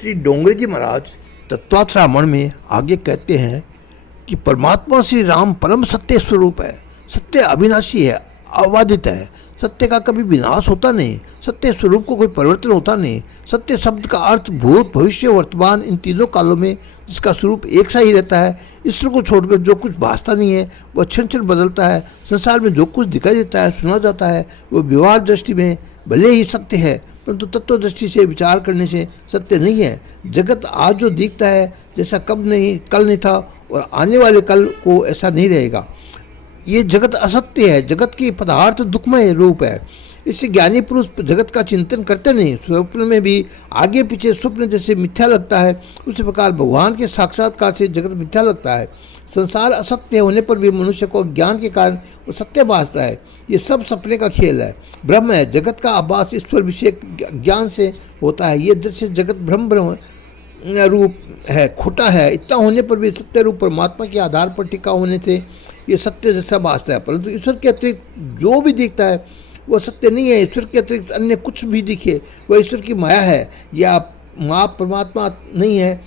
श्री डोंगरे जी महाराज तत्वाश्रामण में आगे कहते हैं कि परमात्मा श्री राम परम सत्य स्वरूप है, सत्य अविनाशी है, अबाधित है, सत्य का कभी विनाश होता नहीं, सत्य स्वरूप को कोई परिवर्तन होता नहीं। सत्य शब्द का अर्थ भूत भविष्य वर्तमान इन तीनों कालों में जिसका स्वरूप एक सा ही रहता है। ईश्वर को छोड़कर जो कुछ भासता नहीं है वह क्षण क्षण बदलता है। संसार में जो कुछ दिखाई देता है, सुना जाता है, वो व्यवहार दृष्टि में भले ही सत्य है परंतु तत्व दृष्टि से विचार करने से सत्य नहीं है। जगत आज जो दिखता है जैसा कब नहीं कल नहीं था और आने वाले कल को ऐसा नहीं रहेगा। ये जगत असत्य है, जगत की पदार्थ दुखमय रूप है। इससे ज्ञानी पुरुष जगत का चिंतन करते नहीं। स्वप्न में भी आगे पीछे स्वप्न जैसे मिथ्या लगता है उसी प्रकार भगवान के साक्षात्कार से जगत मिथ्या लगता है। संसार असत्य होने पर भी मनुष्य को ज्ञान के कारण वो सत्य भासता है। ये सब सपने का खेल है, ब्रह्म है। जगत का आभास ईश्वर विषय ज्ञान से होता है। ये दृश्य जगत ब्रह्म रूप है, खोटा है। इतना होने पर भी सत्य रूप परमात्मा के आधार पर टिका होने से ये सत्य जैसा भासता है। परंतु ईश्वर के अतिरिक्त जो भी दिखता है वह सत्य नहीं है। ईश्वर के अतिरिक्त अन्य कुछ भी दिखे वह ईश्वर की माया है या माँ परमात्मा नहीं है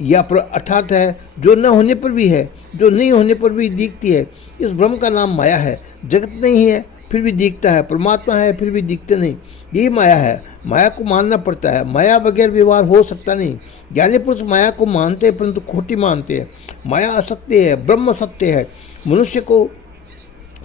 या अर्थात है जो न होने पर भी है, जो नहीं होने पर भी दिखती है। इस ब्रह्म का नाम माया है। जगत नहीं है फिर भी दिखता है, परमात्मा है फिर भी दिखते नहीं, यही माया है। माया को मानना पड़ता है, माया बगैर व्यवहार हो सकता नहीं। ज्ञानी पुरुष माया को मानते हैं परंतु खोटी मानते हैं। माया असत्य है, ब्रह्म सत्य है। मनुष्य को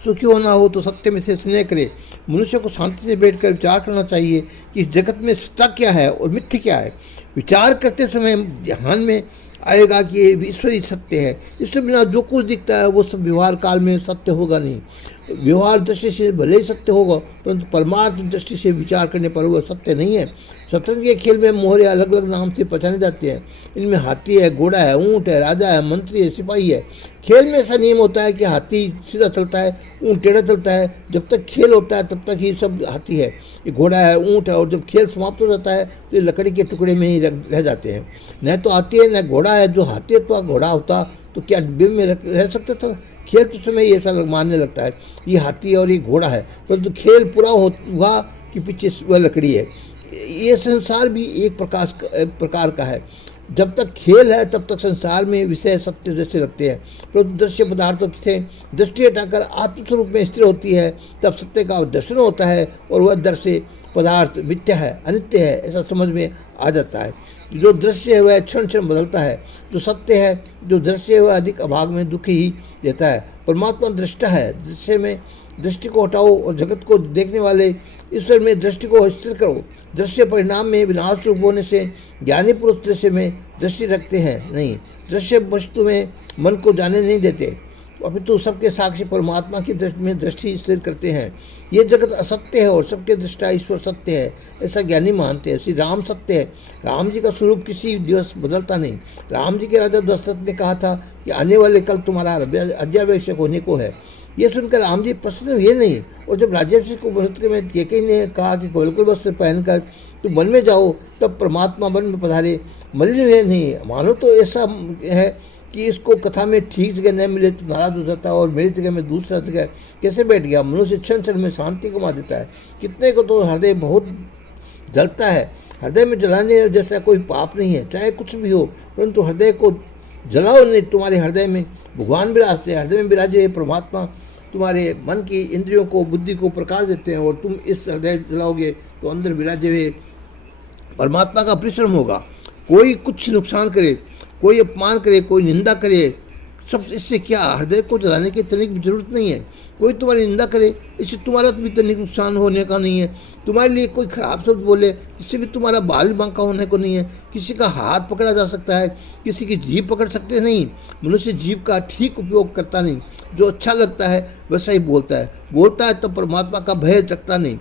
सुखी होना हो तो सत्य में से स्नेह करे। मनुष्य को शांति से बैठकर विचार करना चाहिए कि इस जगत में सत्य क्या है और मिथ्या क्या है। विचार करते समय ध्यान में आएगा कि ये ईश्वर ही सत्य है। इसके बिना जो कुछ दिखता है वो सब व्यवहार काल में सत्य होगा नहीं। व्यवहार दृष्टि से भले ही सत्य होगा परंतु परमार्थ दृष्टि से विचार करने पर वह सत्य नहीं है। शतरंज के खेल में मोहरे अलग अलग नाम से पहचाने जाते हैं। इनमें हाथी है, घोड़ा है, ऊँट है, राजा है, मंत्री है, सिपाही है। खेल में ऐसा नियम होता है कि हाथी सीधा चलता है, ऊँट टेढ़ा चलता है। जब तक खेल होता है तब तक ही सब हाथी है, ये घोड़ा है, ऊँट है। और जब खेल समाप्त हो जाता है तो ये लकड़ी के टुकड़े में ही रह जाते हैं। न तो हाथी है न घोड़ा है। जो हाथी तो घोड़ा होता तो क्या डिब्बे में रह सकता था। खेल तो समय ऐसा मानने लगता है ये हाथी है और ये घोड़ा है, परंतु खेल पूरा हुआ कि पीछे वह लकड़ी है। ये संसार भी एक प्रकार का है। जब तक खेल है तब तक संसार में विषय सत्य जैसे लगते हैं, परंतु दृश्य पदार्थों से दृष्टि हटाकर आत्मस्वरूप में स्थिर होती है तब सत्य का दर्शन होता है और वह दृश्य पदार्थ मिथ्या है, अनित्य है ऐसा समझ में आ जाता है। जो दृश्य है वह क्षण क्षण बदलता है। जो सत्य है, जो दृश्य है वह अधिक अभाग में दुख ही देता है। परमात्मा दृष्टा है। दृश्य में दृष्टि को हटाओ और जगत को देखने वाले ईश्वर में दृष्टि को स्थिर करो। दृश्य परिणाम में विनाश रूप होने से ज्ञानी पुरुष दृश्य में दृष्टि रखते हैं नहीं, दृश्य वस्तु में मन को जाने नहीं देते अपितु सबके साक्षी परमात्मा की दृष्टि में दृष्टि स्थिर करते हैं। ये जगत असत्य है और सबके दृष्टा ईश्वर सत्य है ऐसा ज्ञानी मानते हैं। श्री राम सत्य है। राम जी का स्वरूप किसी दिवस बदलता नहीं। राम जी के राजा दशरथ ने कहा था कि आने वाले कल तुम्हारा अध्याभिषेक होने को है। ये सुनकर राम जी प्रसन्न हुए नहीं और जब राज्याभिषेक को मुहूर्त में केकई ने कहा कि बिल्कुल वस्त्र पहनकर तुम वन में जाओ तब परमात्मा वन में पधारे। मलिन हुए नहीं। मानो तो ऐसा है कि इसको कथा में ठीक जगह न मिले तो नाराज हो जाता है और मेरी जगह में दूसरा जगह कैसे बैठ गया। मनुष्य क्षण क्षण में शांति कमा देता है। कितने को तो हृदय बहुत जलता है। हृदय में जलाने जैसा कोई पाप नहीं है, चाहे कुछ भी हो, परंतु हृदय को जलाओ नहीं। तुम्हारे हृदय में भगवान विराजते हैं। हृदय में विराजे परमात्मा तुम्हारे मन की इंद्रियों को बुद्धि को प्रकाश देते हैं और तुम इस हृदय जलाओगे तो अंदर विराजे हुए परमात्मा का परिश्रम होगा। कोई कुछ नुकसान करे, कोई अपमान करे, कोई निंदा करे, सब इससे क्या हृदय को जलाने की तनिक भी जरूरत नहीं है। कोई तुम्हारी निंदा करे इससे तुम्हारा भी तनिक नुकसान होने का नहीं है। तुम्हारे लिए कोई खराब शब्द बोले इससे भी तुम्हारा बाल बांका होने को नहीं है। किसी का हाथ पकड़ा जा सकता है, किसी की जीभ पकड़ सकते नहीं। मनुष्य जीभ का ठीक उपयोग करता नहीं। जो अच्छा लगता है वैसा ही बोलता है तो परमात्मा का भय जगता नहीं।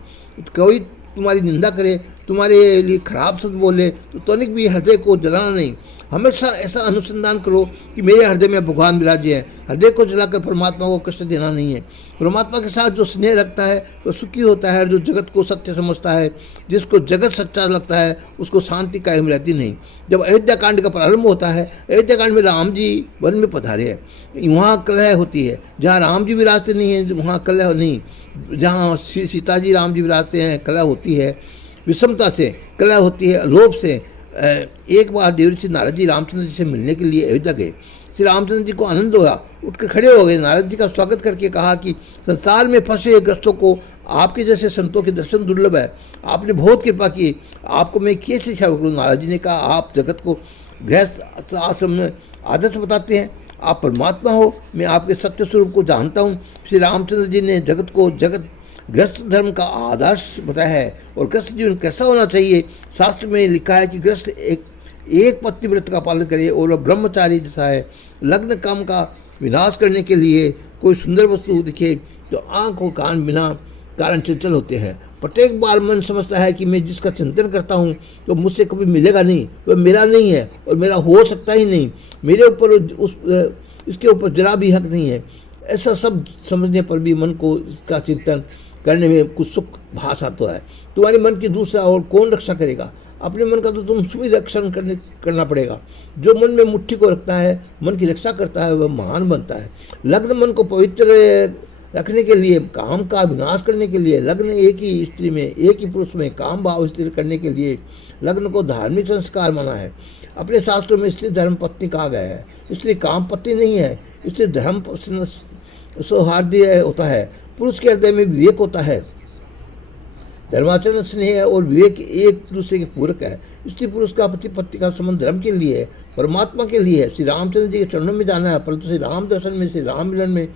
कोई तुम्हारी निंदा करे, तुम्हारे लिए खराब शब्द बोले तो तनिक भी हृदय को जलाना नहीं। हमेशा ऐसा अनुसंधान करो कि मेरे हृदय में भगवान विराजे हैं। हृदय को जलाकर परमात्मा को कष्ट देना नहीं है। परमात्मा के साथ जो स्नेह रखता है वो सुखी होता है। जो जगत को सत्य समझता है, जिसको जगत सच्चा लगता है, उसको शांति कायम रहती नहीं। जब अयोध्या कांड का प्रारंभ होता है, अयोध्या कांड में राम जी वन में पधारे हैं, वहाँ कलह होती है। जहाँ राम जी विराजते नहीं है वहाँ कलह नहीं। जहाँ सीता जी राम जी विराजते हैं कलह होती है, विषमता से कलह होती है, लोभ से। एक बार देवर्षि नारद जी रामचंद्र जी से मिलने के लिए अयोध्या गए। श्री रामचंद्र जी को आनंद हुआ, उठकर खड़े हो गए, नारद जी का स्वागत करके कहा कि संसार में फंसे हुए ग्रस्तों को आपके जैसे संतों के दर्शन दुर्लभ है, आपने बहुत कृपा की, आपको मैं कैसे शिक्षा करूँ। नारद जी ने कहा, आप जगत को गृहस्थ आश्रम में आदर्श बताते हैं, आप परमात्मा हो, मैं आपके सत्य स्वरूप को जानता हूँ। श्री रामचंद्र जी ने जगत को गृहस्थ धर्म का आदर्श बताया है और गृहस्थ जीवन कैसा होना चाहिए। शास्त्र में लिखा है कि गृहस्थ एक पत्नी व्रत का पालन करे और वह ब्रह्मचारी जैसा है। लग्न काम का विनाश करने के लिए कोई सुंदर वस्तु दिखे तो आँख और कान बिना कारण चंचल होते हैं। प्रत्येक बार मन समझता है कि मैं जिसका चिंतन करता हूँ तो मुझसे कभी मिलेगा नहीं, वह मेरा नहीं है और मेरा हो सकता ही नहीं, मेरे ऊपर इसके ऊपर जरा भी हक नहीं है। ऐसा सब समझने पर भी मन को इसका चिंतन करने में कुछ सुख भास आता है। तुम्हारे मन की दूसरा और कौन रक्षा करेगा, अपने मन का तो तुम स्वयं रक्षण करना पड़ेगा। जो मन में मुट्ठी को रखता है, मन की रक्षा करता है, वह महान बनता है। लग्न मन को पवित्र रखने के लिए, काम का विनाश करने के लिए, लग्न एक ही स्त्री में एक ही पुरुष में काम भाव स्थिर करने के लिए लग्न को धार्मिक संस्कार माना है। अपने शास्त्रों में स्त्री धर्म पत्नी कहा गया है, स्त्री काम पत्नी नहीं है। स्त्री धर्म सौहार्द्य होता है, पुरुष के हृदय में विवेक होता है। धर्माचरण स्नेह और विवेक एक दूसरे के पूरक है। स्त्री पुरुष का पति पत्नी का संबंध धर्म के लिए है, परमात्मा के लिए है। श्री रामचंद्र जी के चरणों में जाना है, परंतु श्री राम दर्शन में, श्री राम मिलन में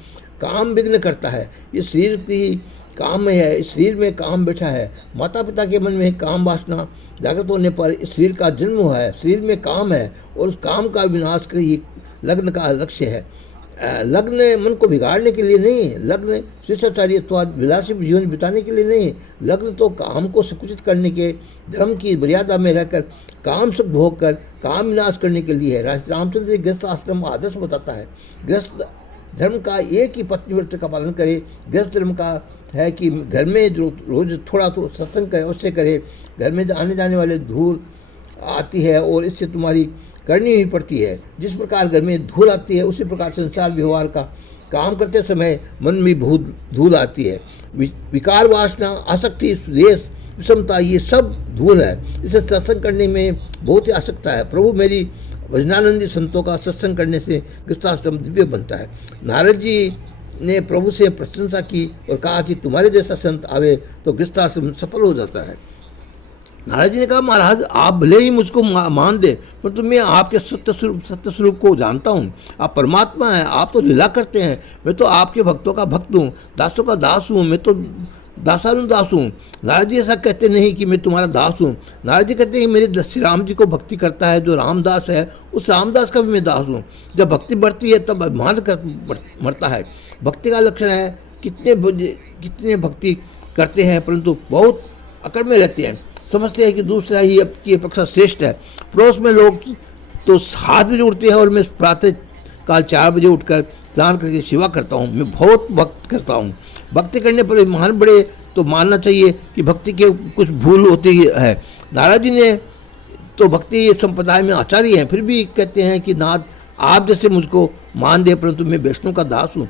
काम विघ्न करता है। ये शरीर की काम में है, इस शरीर में काम बैठा है। माता पिता के मन में काम वासना जागृत होने पर इस शरीर का जन्म हुआ है, शरीर में काम है और उस काम का विनाश ही लग्न का लक्ष्य है। लग्न मन को बिगाड़ने के लिए नहीं, लग्न शिष्टाचारी अथवा विलासी जीवन बिताने के लिए नहीं। लग्न तो काम को संकुचित करने के, धर्म की मर्यादा में रहकर काम सुख भोग कर काम विनाश करने के लिए है। रामचंद्र जी गृहस्थ आश्रम आदर्श बताता है। गृहस्थ धर्म का एक ही पत्नी व्रत का पालन करे। गृहस्थ धर्म का है कि घर में रोज थोड़ा सत्संग अवश्य करे। घर में आने जाने वाले धूल आती है और इससे तुम्हारी करनी ही पड़ती है। जिस प्रकार घर में धूल आती है उसी प्रकार संसार व्यवहार का काम करते समय मन में बहुत धूल आती है। विकार, वासना, आसक्ति, द्वेष, विषमता, ये सब धूल है। इसे सत्संग करने में बहुत ही आसक्ता है। प्रभु मेरी भजनानंदी संतों का सत्संग करने से गृहस्थाश्रम दिव्य बनता है। नारद जी ने प्रभु से प्रशंसा की और कहा कि तुम्हारे जैसा संत आवे तो गृहस्थाश्रम सफल हो जाता है। नारद जी ने कहा, महाराज आप भले ही मुझको मान दे, परंतु मैं आपके सत्य स्वरूप को जानता हूँ। आप परमात्मा हैं, आप तो लीला करते हैं। मैं तो आपके भक्तों का भक्त हूँ, दासों का दास हूँ, मैं तो दास हूँ। नारद जी ऐसा कहते नहीं कि मैं तुम्हारा दास हूँ। नारद जी कहते हैं मेरे श्री राम जी को भक्ति करता है जो रामदास है, उस रामदास का भी मैं दास हूँ। जब भक्ति बढ़ती है तब अभिमान मरता है। भक्ति का लक्षण है कितने भक्ति करते हैं परंतु बहुत अकड़ में रहते हैं, समझते हैं कि दूसरा ही की अपेक्षा श्रेष्ठ है। पड़ोस में लोग तो 7 बजे उठते हैं और मैं प्रातः काल 4 बजे उठकर स्नान करके सेवा करता हूँ। मैं बहुत भक्त करता हूँ। भक्ति करने पर महान बड़े तो मानना चाहिए कि भक्ति के कुछ भूल होती है। नारद जी ने तो भक्ति संप्रदाय में आचार्य हैं, फिर भी कहते हैं कि नाथ आप जैसे मुझको मान दे, परंतु मैं वैष्णव का दास हूँ।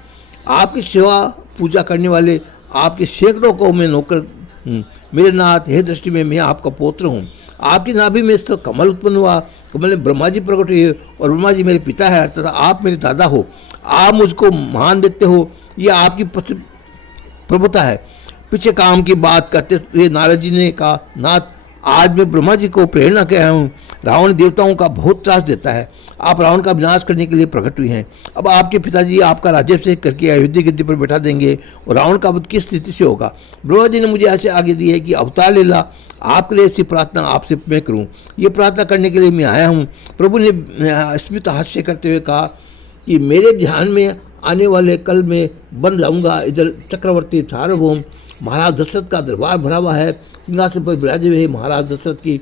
आपकी सेवा पूजा करने वाले आपके सैकड़ों को मैं नौकर हूँ। मेरे नाथ हे दृष्टि में मैं आपका पौत्र हूँ। आपकी नाभि में तो कमल उत्पन्न हुआ, कमल में ब्रह्मा जी प्रकट हुए और ब्रह्मा जी मेरे पिता है तथा आप मेरे दादा हो। आप मुझको मान देते हो, ये आपकी प्रभुता है। पीछे काम की बात करते हुए नारद जी ने कहा, नाथ आज मैं ब्रह्मा जी को प्रेरणा कह रहा हूँ। रावण देवताओं का बहुत त्रास देता है, आप रावण का विनाश करने के लिए प्रकट हुए हैं। अब आपके पिताजी आपका राज्याभिषेक करके अयोध्या गद्दी पर बैठा देंगे और रावण का वध किस स्थिति से होगा। ब्रह्मा जी ने मुझे ऐसे आगे दी है कि अवतार लीला आपके लिए ऐसी प्रार्थना आपसे मैं करूँ। ये प्रार्थना करने के लिए मैं आया हूँ। प्रभु ने स्मित हास्य करते हुए कहा कि मेरे ध्यान में आने वाले कल में बन जाऊँगा। इधर चक्रवर्ती सार्वभौम महाराज दशरथ का दरबार भरा हुआ है, सिंहासन पर विराजे हुए महाराज दशरथ की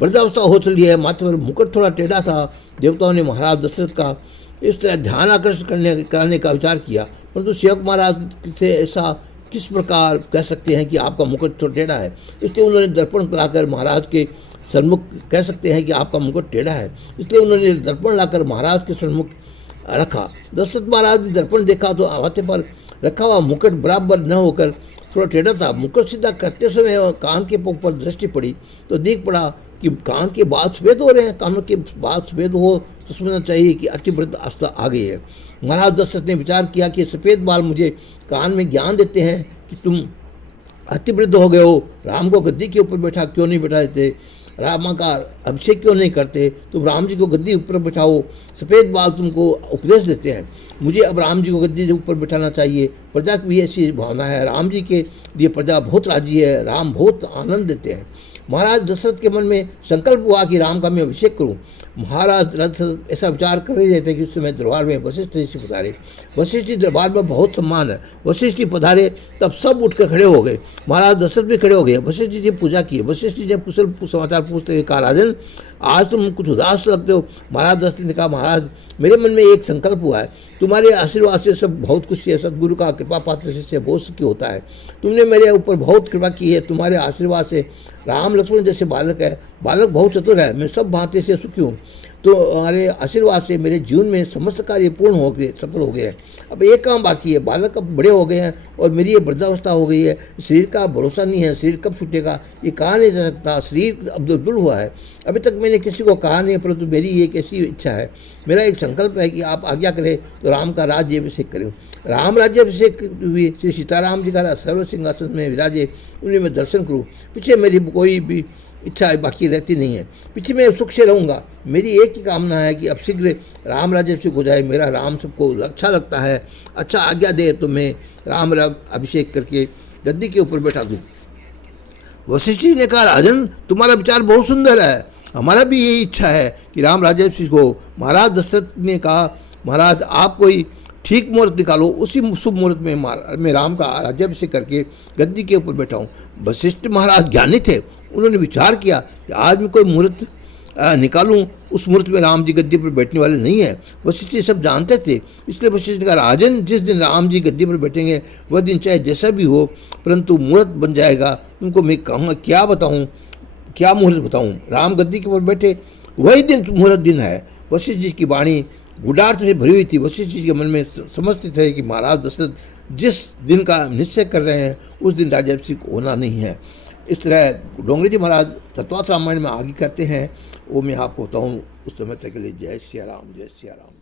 वृद्धावस्था हो चली है, माथे पर मुकुट थोड़ा टेढ़ा था। देवताओं ने महाराज दशरथ का इस तरह ध्यान आकर्षण कराने का विचार किया, परंतु सेवक महाराज से ऐसा किस प्रकार कह सकते हैं कि आपका मुकुट थोड़ा टेढ़ा है। इसलिए उन्होंने दर्पण लाकर महाराज के सन्मुख कह सकते हैं कि आपका मुकुट टेढ़ा है। इसलिए उन्होंने दर्पण लाकर महाराज के सन्मुख रखा। दशरथ महाराज ने दर्पण देखा तो माथे पर रखा हुआ मुकुट बराबर न होकर थोड़ा टेढ़ा था। मुकुट सीधा करते समय कान के ऊपर दृष्टि पड़ी तो देख पड़ा कि कान के बाल सफ़ेद हो रहे हैं, कानों के बाल सफ़ेद हो तो समझना चाहिए कि अतिवृद्ध अवस्था आ गई है। महाराज दशरथ ने विचार किया कि सफ़ेद बाल मुझे कान में ज्ञान देते हैं कि तुम अतिवृद्ध हो गए हो, राम को गद्दी के ऊपर बैठा क्यों नहीं बैठा देते, रामा का अभिषेक क्यों नहीं करते, तुम राम जी को गद्दी ऊपर बैठाओ। सफ़ेद बाल तुमको उपदेश देते हैं, मुझे अब राम जी को गद्दी के ऊपर बैठाना चाहिए। प्रजा की भी ऐसी भावना है, राम जी के लिए प्रजा बहुत राजी है, राम बहुत आनंद देते हैं। महाराज दशरथ के मन में संकल्प हुआ कि राम का मैं अभिषेक करूं। महाराज दशरथ ऐसा विचार कर रहे थे कि उस समय दरबार में वशिष्ठ ऋषि पधारे। वशिष्ठ जी दरबार में बहुत सम्मान है। वशिष्ठ जी पधारे तब सब उठकर खड़े हो गए, महाराज दशरथ भी खड़े हो गए। वशिष्ठ जी ने पूजा की। वशिष्ठ जी ने कुशल समाचार पूछते हुए कहा, राजन आज तुम कुछ उदास लगते हो। महाराज दशरथ ने कहा, महाराज मेरे मन में एक संकल्प हुआ है, तुम्हारे आशीर्वाद से सब बहुत कुछ है, सदगुरु का कृपा पात्र से बहुत सुखी होता है। तुमने मेरे ऊपर बहुत कृपा की है, तुम्हारे आशीर्वाद से राम लक्ष्मण जैसे बालक है, बालक बहुत चतुर है, मैं सब भांति से सुखी हूँ। तो हमारे आशीर्वाद से मेरे जीवन में समस्त कार्य पूर्ण हो गए, सफल हो गए हैं। अब एक काम बाकी है, बालक अब बड़े हो गए हैं और मेरी ये वृद्धावस्था हो गई है, शरीर का भरोसा नहीं है, शरीर कब छूटेगा ये कहा नहीं जा सकता, शरीर अब दुर्बल हुआ है। अभी तक मैंने किसी को कहा नहीं, परंतु मेरी एक ऐसी इच्छा है, मेरा एक संकल्प है कि आप आज्ञा करें तो राम का राज्याभिषेक करें। राम राज्याभिषेक हुई, श्री सीताराम जी का सर्व सिंहासन में विराजे, उन्हें मैं दर्शन करूँ। पीछे मेरी कोई भी इच्छा बाकी रहती नहीं है, पीछे मैं सुख से रहूँगा। मेरी एक ही कामना है कि अब शीघ्र राम राज्याभिषेक हो जाए, मेरा राम सबको अच्छा लगता है, अच्छा आज्ञा दे तो मैं राम अभिषेक करके गद्दी के ऊपर बैठा दूँ। वशिष्ठ जी ने कहा, राजन तुम्हारा विचार बहुत सुंदर है, हमारा भी यही इच्छा है कि राम राज्याभिषेक हो। महाराज दशरथ ने कहा, महाराज आप कोई ठीक मुहूर्त निकालो, उसी शुभ मुहूर्त में मैं राम का राज्याभिषेक करके गद्दी के ऊपर बैठा हूँ। वशिष्ठ महाराज ज्ञानी थे, उन्होंने विचार किया कि आज मैं कोई मुहूर्त निकालूं, उस मुहूर्त में राम जी गद्दी पर बैठने वाले नहीं है। वशिष्ठ जी सब जानते थे, इसलिए वशिष्ठ ने कहा, राजन जिस दिन राम जी गद्दी पर बैठेंगे वह दिन चाहे जैसा भी हो, परंतु मुहूर्त बन जाएगा। तुमको मैं कहूँगा क्या बताऊँ, क्या मुहूर्त बताऊँ, राम गद्दी के ऊपर बैठे वही दिन मुहूर्त दिन है। वशिष्ठ जी की वाणी गूढ़ार्थ से भरी हुई थी। वशिष्ठ जी के मन में समझते थे कि महाराज दशरथ जिस दिन का निश्चय कर रहे हैं उस दिन राज्याभिषेक होना नहीं है। इस तरह डोंगरी जी महाराज तत्वार्थ रामायण में आगे करते हैं, वो मैं आपको बताऊँ। उस समय तक के लिए जय सिया राम, जय सिया राम।